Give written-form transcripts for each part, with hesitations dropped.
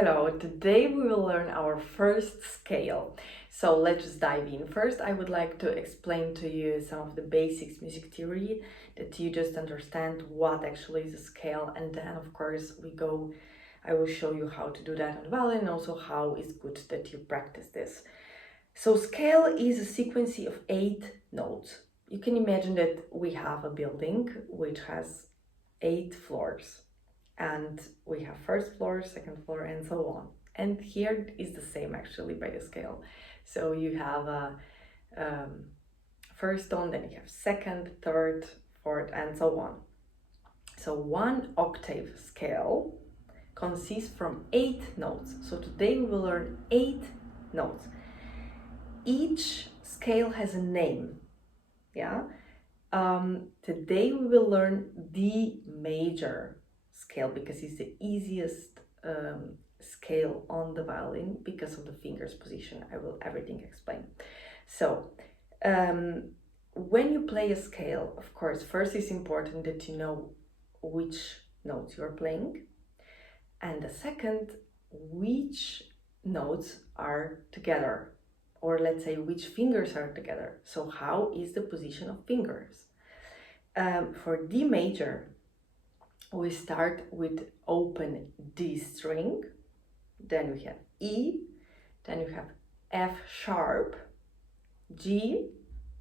Hello, today we will learn our first scale. So let's just dive in. First, I would like to explain to you some of the basics music theory that you just understand what actually is a scale, and then of course I will show you how to do that on violin and also how it's good that you practice this. So scale is a sequence of 8 notes. You can imagine that we have a building which has 8 floors. And we have first floor, second floor, and so on. And here is the same actually by the scale. So you have a first tone, then you have second, third, fourth, and so on. So one octave scale consists from 8 notes. So today we will learn 8 notes. Each scale has a name. Yeah. Today we will learn D major scale because it's the easiest scale on the violin because of the fingers position. I will everything explain. So when you play a scale, of course, first it's important that you know which notes you're playing, and the second, which notes are together, or let's say which fingers are together. So how is the position of fingers? For D major, we start with open D string, then we have E, then we have F sharp, G,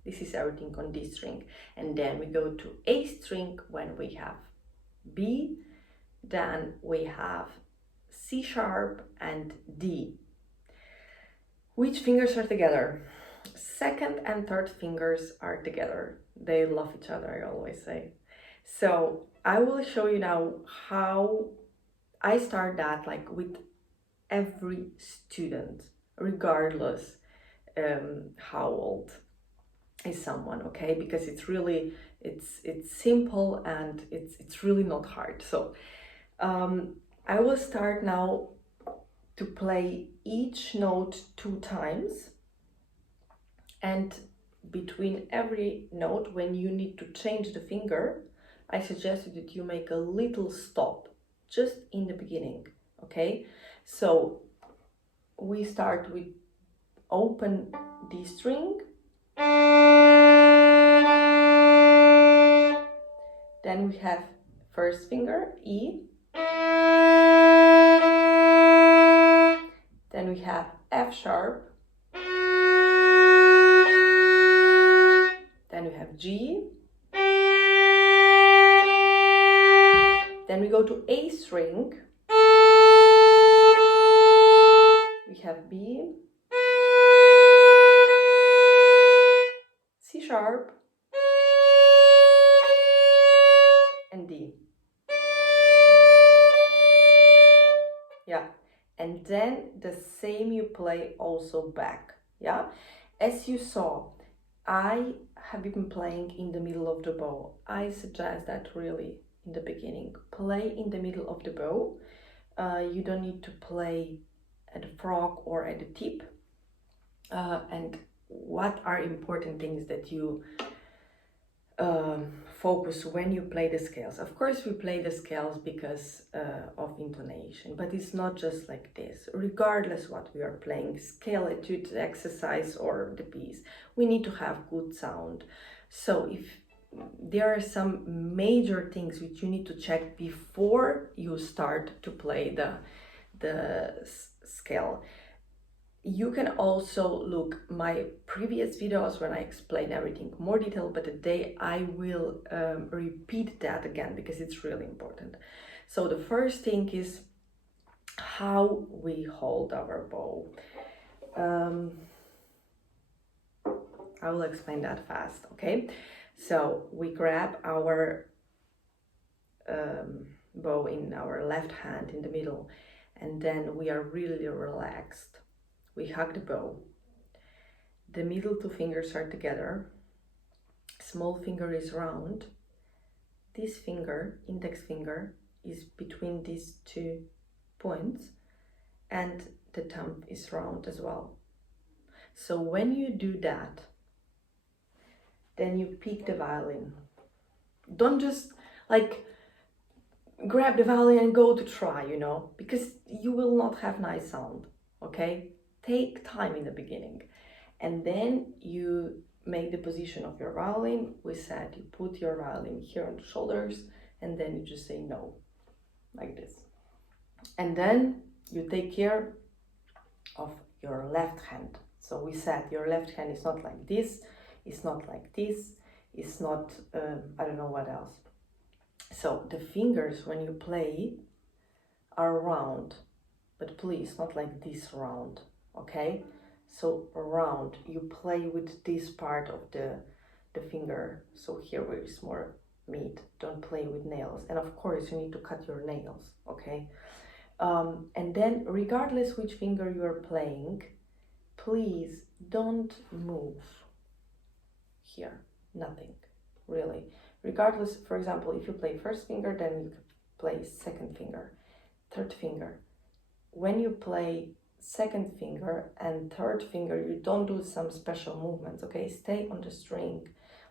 this is everything on D string, and then we go to A string when we have B, then we have C sharp and D. Which fingers are together? Second and third fingers are together. They love each other, I always say. So I will show you now how I start that, like with every student, regardless how old is someone, okay? Because it's really, it's simple and it's really not hard. So I will start now to play each note 2 times, and between every note, when you need to change the finger, I suggest that you make a little stop just in the beginning, okay? So we start with open D string, then we have first finger E, then we have F sharp, then we have G, then we go to A string, we have B, C sharp, and D. Yeah, and then the same you play also back. Yeah, as you saw, I have been playing in the middle of the bow. I suggest that really in the beginning, play in the middle of the bow. You don't need to play at the frog or at the tip. And what are important things that you focus when you play the scales? Of course, we play the scales because of intonation, but it's not just like this. Regardless what we are playing, scale, etude, exercise, or the piece, we need to have good sound. So if there are some major things which you need to check before you start to play the scale. You can also look my previous videos when I explain everything more detail, but today I will repeat that again because it's really important. So the first thing is how we hold our bow. I will explain that fast, okay? So we grab our bow in our left hand in the middle, and then we are really relaxed. We hug the bow. The middle 2 fingers are together. Small finger is round. This finger, index finger, is between these 2 points, and the thumb is round as well. So when you do that, then you pick the violin. Don't just like grab the violin and go to try, you know, because you will not have nice sound, okay? Take time in the beginning. And then you make the position of your violin. We said you put your violin here on the shoulders, and then you just say no, like this. And then you take care of your left hand. So we said your left hand is not like this, it's not like this, it's not, I don't know what else. So the fingers when you play are round, but please not like this round, okay? So round, you play with this part of the finger. So here where is more meat, don't play with nails. And of course you need to cut your nails, okay? And then regardless which finger you are playing, please don't move here, nothing, really. Regardless, for example, if you play first finger, then you play second finger, third finger. When you play second finger and third finger, you don't do some special movements, okay? Stay on the string.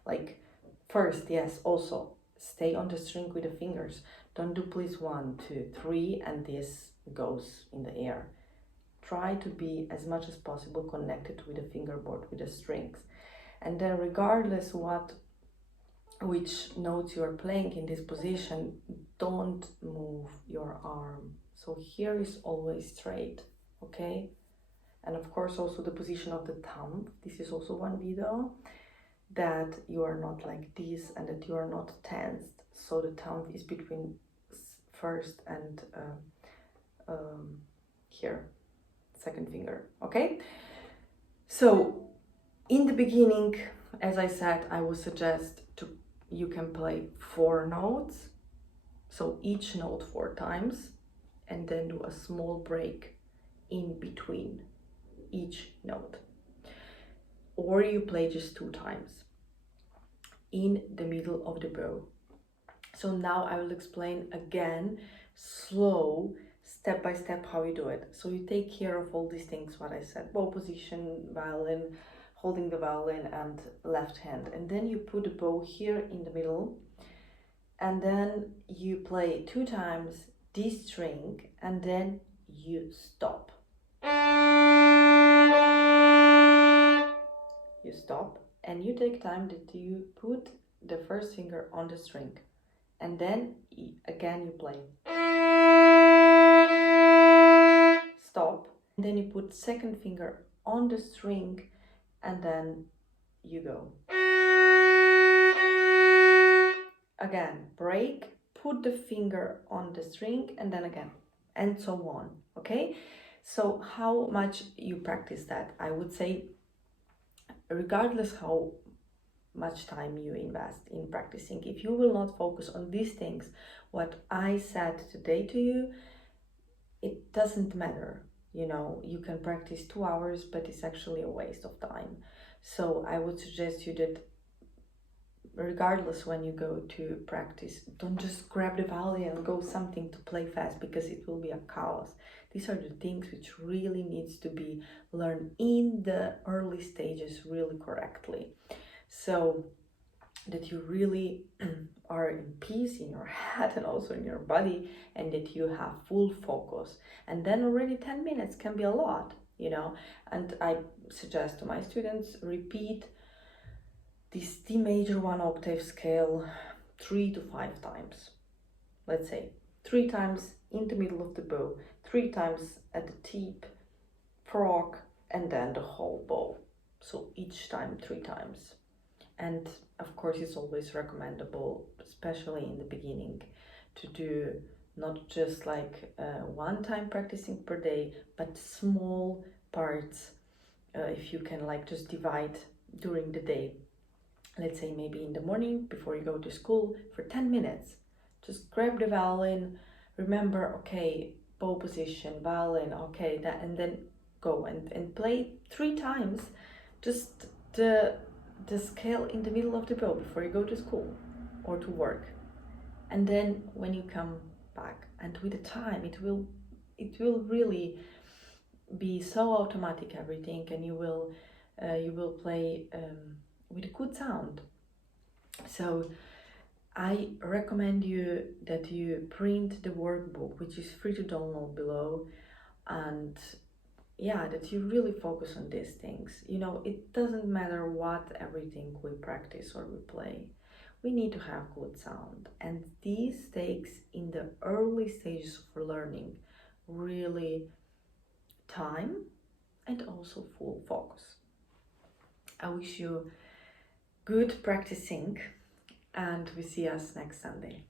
Like first, yes, also stay on the string with the fingers. Don't do please 1, 2, 3 and this goes in the air. Try to be as much as possible connected with the fingerboard, with the strings. And then regardless which notes you are playing in this position, don't move your arm. So here is always straight, okay? And of course also the position of the thumb. This is also one video, that you are not like this and that you are not tensed. So the thumb is between first and here, second finger, okay? So in the beginning, as I said, I would suggest you can play 4 notes, so each note 4 times, and then do a small break in between each note. Or you play just 2 times in the middle of the bow. So now I will explain again, slow, step by step, how you do it. So you take care of all these things, what I said, bow position, violin, holding the violin and left hand. And then you put the bow here in the middle, and then you play 2 times this string, and then you stop. You stop, and you take time that you put the first finger on the string, and then again you play. Stop, and then you put second finger on the string, and then you go. Again, break, put the finger on the string, and then again, and so on, okay? So how much you practice that? I would say, regardless how much time you invest in practicing, if you will not focus on these things, what I said today to you, it doesn't matter. You know, you can practice 2 hours, but it's actually a waste of time. So I would suggest you that regardless when you go to practice, don't just grab the violin and go something to play fast, because it will be a chaos. These are the things which really needs to be learned in the early stages really correctly, so that you really are in peace in your head and also in your body, and that you have full focus. And then already 10 minutes can be a lot, you know. And I suggest to my students, repeat this D major 1 octave scale 3 to 5 times. Let's say 3 times in the middle of the bow, 3 times at the tip, frog, and then the whole bow. So each time 3 times. And of course it's always recommendable, especially in the beginning, to do not just like 1 time practicing per day, but small parts. If you can like just divide during the day, let's say maybe in the morning before you go to school for 10 minutes, just grab the violin, remember, okay, bow position, violin, okay, that, and then go and play 3 times just the scale in the middle of the bow before you go to school or to work. And then when you come back, and with the time, it will really be so automatic, everything, and you will play with a good sound. So I recommend you that you print the workbook, which is free to download below, and yeah, that you really focus on these things. You know, it doesn't matter what everything we practice or we play. We need to have good sound, and these takes in the early stages of learning really time and also full focus. I wish you good practicing, and we see us next Sunday.